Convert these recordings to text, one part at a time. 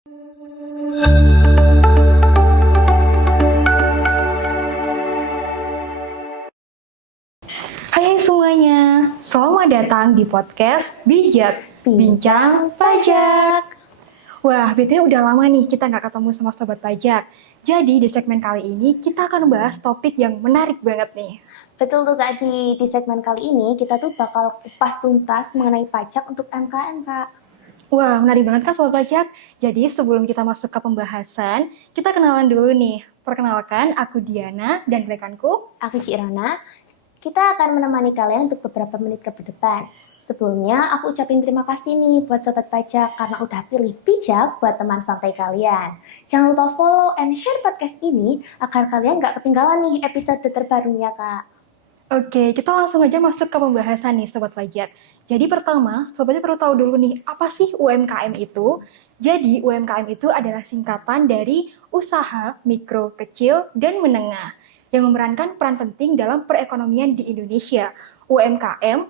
Hai semuanya, selamat datang di podcast Bijak Bincang Pajak. Wah, BTW udah lama nih kita nggak ketemu sama Sobat Pajak. Jadi di segmen kali ini kita akan bahas topik yang menarik banget nih. Betul tuh Kak, di segmen kali ini kita tuh bakal kupas tuntas mengenai pajak untuk MKM Kak. Wah, menarik banget kan Sobat Pajak? Jadi sebelum kita masuk ke pembahasan, kita kenalan dulu nih. Perkenalkan, aku Diana dan rekanku. Aku Cirana, kita akan menemani kalian untuk beberapa menit ke depan. Sebelumnya aku ucapin terima kasih nih buat Sobat Pajak karena udah pilih bijak buat teman santai kalian. Jangan lupa follow and share podcast ini agar kalian gak ketinggalan nih episode terbarunya Kak. Oke, kita langsung aja masuk ke pembahasan nih Sobat Pajak. Jadi pertama, Sobat Pajak perlu tahu dulu nih, apa sih UMKM itu? Jadi UMKM itu adalah singkatan dari usaha mikro, kecil, dan menengah yang memerankan peran penting dalam perekonomian di Indonesia. UMKM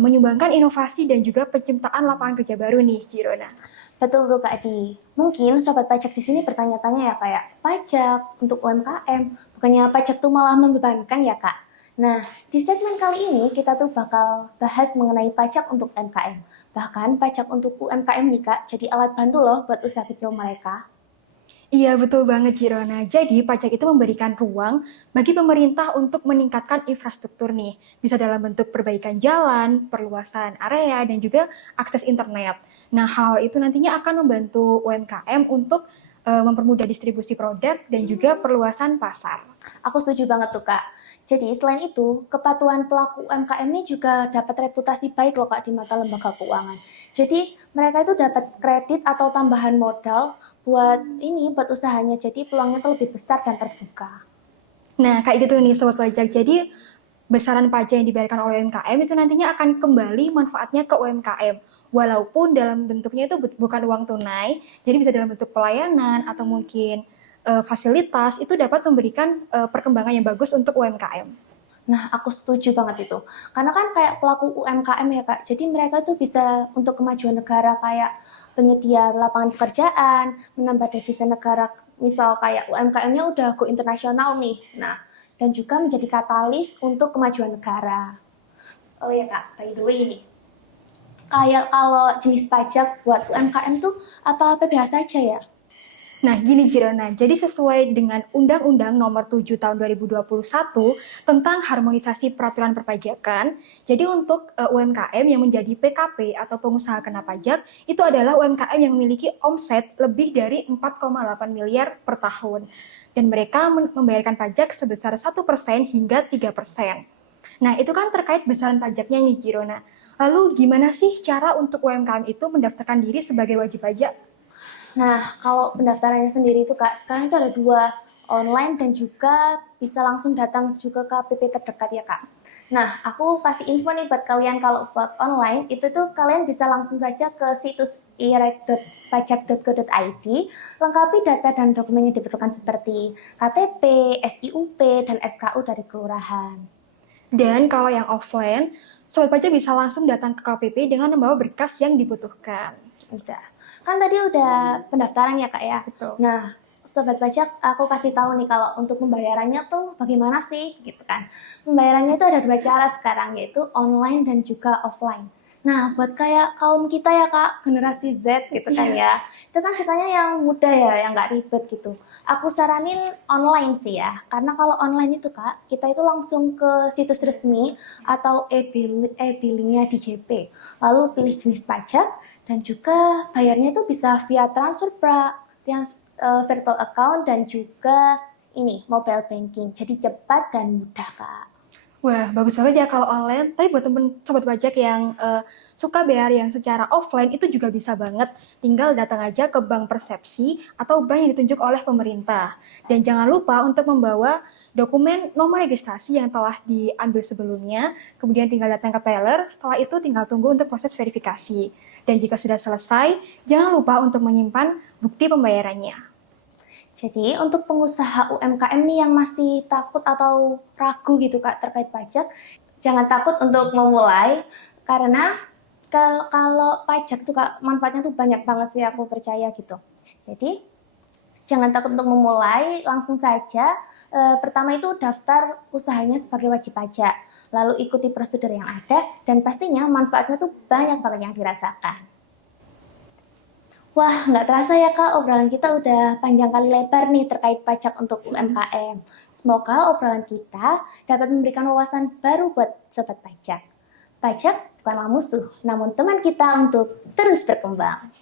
menyumbangkan inovasi dan juga penciptaan lapangan kerja baru nih, Cirona. Betul tuh Kak Di. Mungkin Sobat Pajak di sini bertanya-tanya ya kayak pajak untuk UMKM, bukannya pajak tuh malah membebankan ya Kak? Nah, di segmen kali ini kita tuh bakal bahas mengenai pajak untuk UMKM. Bahkan pajak untuk UMKM nih Kak, jadi alat bantu loh buat usaha kecil mereka. Iya, betul banget, Cirona. Jadi, pajak itu memberikan ruang bagi pemerintah untuk meningkatkan infrastruktur nih. Bisa dalam bentuk perbaikan jalan, perluasan area, dan juga akses internet. Nah, hal itu nantinya akan membantu UMKM untuk mempermudah distribusi produk dan juga perluasan pasar. Aku setuju banget tuh Kak. Jadi selain itu, kepatuhan pelaku UMKM ini juga dapat reputasi baik loh Kak di mata lembaga keuangan. Jadi mereka itu dapat kredit atau tambahan modal buat usahanya. Jadi peluangnya tuh lebih besar dan terbuka. Nah, kayak gitu nih Sobat Pajak. Jadi, besaran pajak yang dibayarkan oleh UMKM itu nantinya akan kembali manfaatnya ke UMKM. Walaupun dalam bentuknya itu bukan uang tunai, jadi bisa dalam bentuk pelayanan atau mungkin fasilitas, itu dapat memberikan perkembangan yang bagus untuk UMKM. Nah, aku setuju banget itu. Karena kan kayak pelaku UMKM ya Kak, jadi mereka tuh bisa untuk kemajuan negara kayak penyedia lapangan pekerjaan, menambah devisa negara, misal kayak UMKM-nya udah go internasional nih. Nah, dan juga menjadi katalis untuk kemajuan negara. Oh ya Kak, by the way ini. Kayak kalau jenis pajak buat UMKM tuh apa-apa biasa aja ya? Nah, gini Jirona, jadi sesuai dengan Undang-Undang Nomor 7 Tahun 2021 tentang harmonisasi peraturan perpajakan, jadi untuk UMKM yang menjadi PKP atau pengusaha kena pajak, itu adalah UMKM yang memiliki omset lebih dari 4,8 miliar per tahun. Dan mereka membayarkan pajak sebesar 1% hingga 3%. Nah, itu kan terkait besaran pajaknya nih, Jirona. Lalu gimana sih cara untuk UMKM itu mendaftarkan diri sebagai wajib pajak? Nah, kalau pendaftarannya sendiri itu Kak, sekarang itu ada 2, online dan juga bisa langsung datang juga ke PP terdekat ya Kak. Nah, aku kasih info nih buat kalian kalau buat online, itu tuh kalian bisa langsung saja ke situs irek.pajak.go.id, lengkapi data dan dokumen yang diperlukan seperti KTP, SIUP, dan SKU dari kelurahan. Dan kalau yang offline, Sobat Pajak bisa langsung datang ke KPP dengan membawa berkas yang dibutuhkan. Udah. Kan tadi udah pendaftaran ya Kak ya? Betul. Nah, Sobat Pajak, aku kasih tahu nih kalau untuk pembayarannya tuh bagaimana sih gitu kan. Pembayarannya itu ada 2 cara sekarang, yaitu online dan juga offline. Nah, buat kayak kaum kita ya Kak, generasi Z gitu kan ya, itu kan sukanya yang mudah ya, yang nggak ribet gitu. Aku saranin online sih ya, karena kalau online itu Kak, kita itu langsung ke situs resmi atau e-billingnya di JP, lalu pilih jenis pajak, dan juga bayarnya itu bisa via transfer virtual account dan juga ini mobile banking. Jadi cepat dan mudah Kak. Wah, bagus banget ya kalau online. Tapi buat temen Sobat Pajak yang suka bayar yang secara offline, itu juga bisa banget. Tinggal datang aja ke bank persepsi atau bank yang ditunjuk oleh pemerintah. Dan jangan lupa untuk membawa dokumen nomor registrasi yang telah diambil sebelumnya, kemudian tinggal datang ke teller, setelah itu tinggal tunggu untuk proses verifikasi. Dan jika sudah selesai, jangan lupa untuk menyimpan bukti pembayarannya. Jadi untuk pengusaha UMKM nih yang masih takut atau ragu gitu Kak terkait pajak, jangan takut untuk memulai karena kalau pajak tuh Kak manfaatnya tuh banyak banget sih aku percaya gitu. Jadi jangan takut untuk memulai, langsung saja. Pertama itu daftar usahanya sebagai wajib pajak, lalu ikuti prosedur yang ada, dan pastinya manfaatnya tuh banyak banget yang dirasakan. Wah, nggak terasa ya Kak, obrolan kita udah panjang kali lebar nih terkait pajak untuk UMKM. Semoga obrolan kita dapat memberikan wawasan baru buat sobat pajak. Pajak bukanlah musuh, namun teman kita untuk terus berkembang.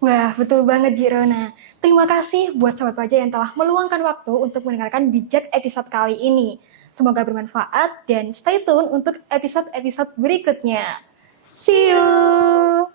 Wah, betul banget Jirona. Terima kasih buat sobat pajak yang telah meluangkan waktu untuk mendengarkan bijak episode kali ini. Semoga bermanfaat dan stay tune untuk episode-episode berikutnya. See you!